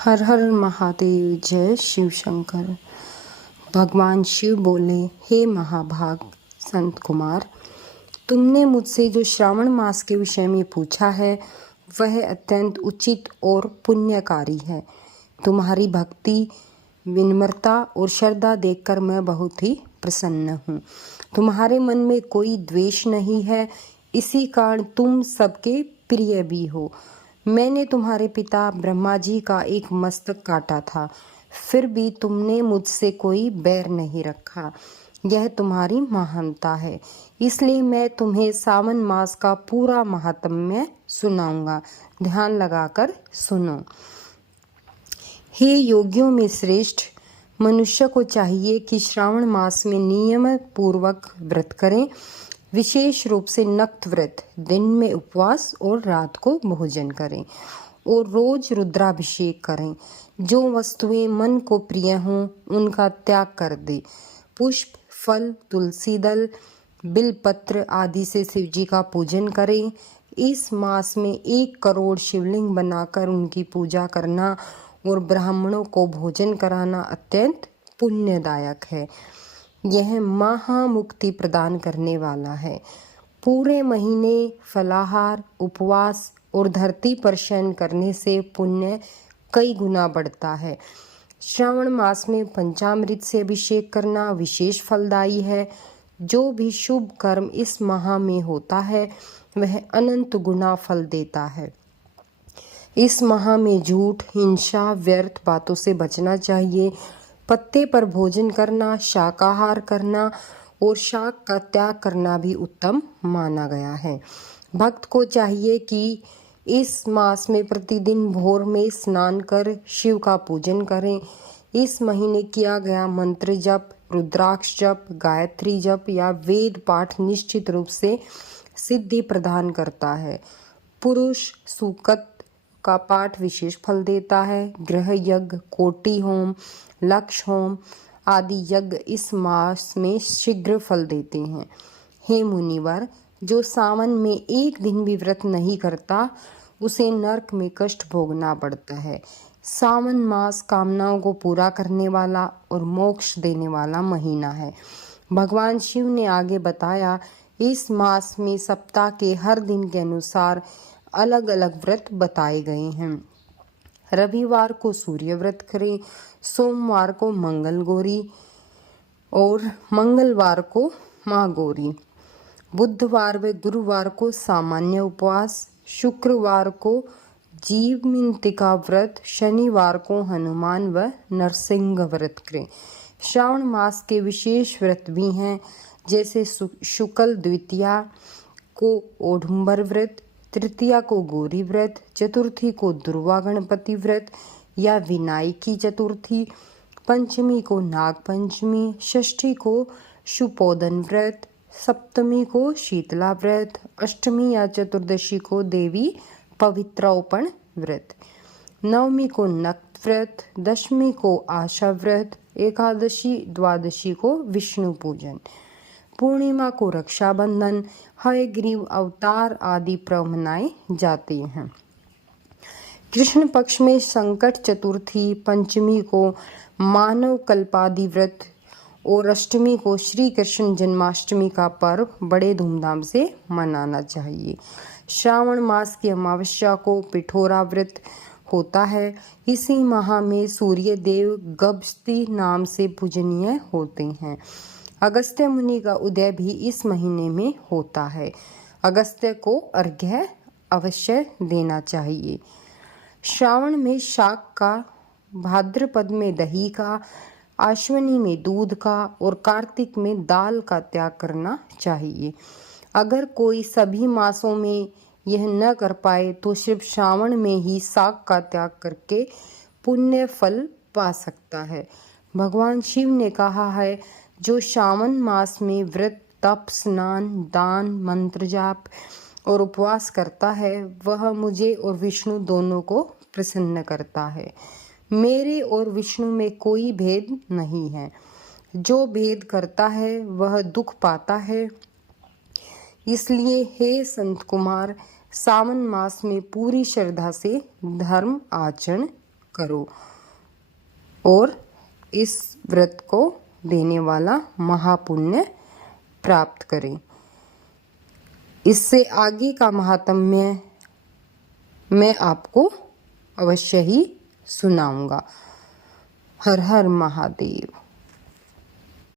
हर हर महादेव। जय शिव शंकर। भगवान शिव बोले, हे महाभाग संत कुमार, तुमने मुझसे जो श्रावण मास के विषय में पूछा है वह अत्यंत उचित और पुण्यकारी है। तुम्हारी भक्ति, विनम्रता और श्रद्धा देखकर मैं बहुत ही प्रसन्न हूँ। तुम्हारे मन में कोई द्वेष नहीं है, इसी कारण तुम सबके प्रिय भी हो। मैंने तुम्हारे पिता ब्रह्मा जी का एक मस्तक काटा था, फिर भी तुमने मुझसे कोई बैर नहीं रखा। यह तुम्हारी महानता है, इसलिए मैं तुम्हें सावन मास का पूरा महात्म्य सुनाऊंगा। ध्यान लगाकर सुनो। हे योगियों में श्रेष्ठ, मनुष्य को चाहिए कि श्रावण मास में नियम पूर्वक व्रत करें। विशेष रूप से नक्त व्रत, दिन में उपवास और रात को भोजन करें और रोज रुद्राभिषेक करें। जो वस्तुएं मन को प्रिय हों उनका त्याग कर दे। पुष्प, फल, तुलसी दल, बिलपत्र आदि से शिव जी का पूजन करें। इस मास में 1 करोड़ शिवलिंग बनाकर उनकी पूजा करना और ब्राह्मणों को भोजन कराना अत्यंत पुण्यदायक है। यह महामुक्ति प्रदान करने वाला है। पूरे महीने फलाहार, उपवास और धरती पर शयन करने से पुण्य कई गुना बढ़ता है। श्रावण मास में पंचामृत से अभिषेक करना विशेष फलदायी है। जो भी शुभ कर्म इस माह में होता है वह अनंत गुना फल देता है। इस माह में झूठ, हिंसा, व्यर्थ बातों से बचना चाहिए। पत्ते पर भोजन करना, शाकाहार करना और शाक का त्याग करना भी उत्तम माना गया है। भक्त को चाहिए कि इस मास में प्रतिदिन भोर में स्नान कर शिव का पूजन करें। इस महीने किया गया मंत्र जप, रुद्राक्ष जप, गायत्री जप या वेद पाठ निश्चित रूप से सिद्धि प्रदान करता है। पुरुष सूक्त का पाठ विशेष फल देता है। गृह यज्ञ, कोटि होम, लक्ष्य होम आदि यज्ञ इस मास में शीघ्र फल देते हैं। हे मुनिवर, जो सावन में एक दिन भी व्रत नहीं करता उसे नरक में कष्ट भोगना पड़ता है। सावन मास कामनाओं को पूरा करने वाला और मोक्ष देने वाला महीना है। भगवान शिव ने आगे बताया, इस मास में सप्ताह के हर दिन के अनुसार अलग अलग व्रत बताए गए हैं। रविवार को सूर्य व्रत करें, सोमवार को मंगल गौरी और मंगलवार को माँ गौरी, बुधवार व गुरुवार को सामान्य उपवास, शुक्रवार को जीवमिंतिका व्रत, शनिवार को हनुमान व नरसिंह व्रत करें। श्रावण मास के विशेष व्रत भी हैं, जैसे शुक्ल द्वितीया को औडुंबर व्रत, तृतीया को गौरी व्रत, चतुर्थी को दुर्वा गणपति व्रत या विनायकी चतुर्थी, पंचमी को नाग पंचमी, षष्ठी को शुपोदन व्रत, सप्तमी को शीतला व्रत, अष्टमी या चतुर्दशी को देवी पवित्रोपण व्रत, नवमी को नक्त व्रत, दशमी को आशा व्रत, एकादशी द्वादशी को विष्णु पूजन, पूर्णिमा को रक्षाबंधन, हयग्रीव अवतार आदि पर्व मनाए जाते हैं। कृष्ण पक्ष में संकट चतुर्थी, पंचमी को मानव कल्पादि व्रत और अष्टमी को श्री कृष्ण जन्माष्टमी का पर्व बड़े धूमधाम से मनाना चाहिए। श्रावण मास की अमावस्या को पिठोरा व्रत होता है। इसी माह में सूर्य देव गभस्ती नाम से पूजनीय होते हैं। अगस्त्य मुनि का उदय भी इस महीने में होता है। अगस्त्य को अर्घ्य अवश्य देना चाहिए। श्रावण में शाक का, भाद्रपद में दही का, आश्विनी में दूध का और कार्तिक में दाल का त्याग करना चाहिए। अगर कोई सभी मासों में यह न कर पाए तो सिर्फ श्रावण में ही शाक का त्याग करके पुण्य फल पा सकता है। भगवान शिव ने कहा है, जो श्रावण मास में व्रत, तप, स्नान, दान, मंत्र जाप और उपवास करता है वह मुझे और विष्णु दोनों को प्रसन्न करता है। मेरे और विष्णु में कोई भेद नहीं है। जो भेद करता है वह दुख पाता है। इसलिए हे संत कुमार, सावन मास में पूरी श्रद्धा से धर्म आचरण करो और इस व्रत को देने वाला महापुण्य प्राप्त करें। इससे आगे का महात्म्य मैं आपको अवश्य ही सुनाऊंगा। हर हर महादेव।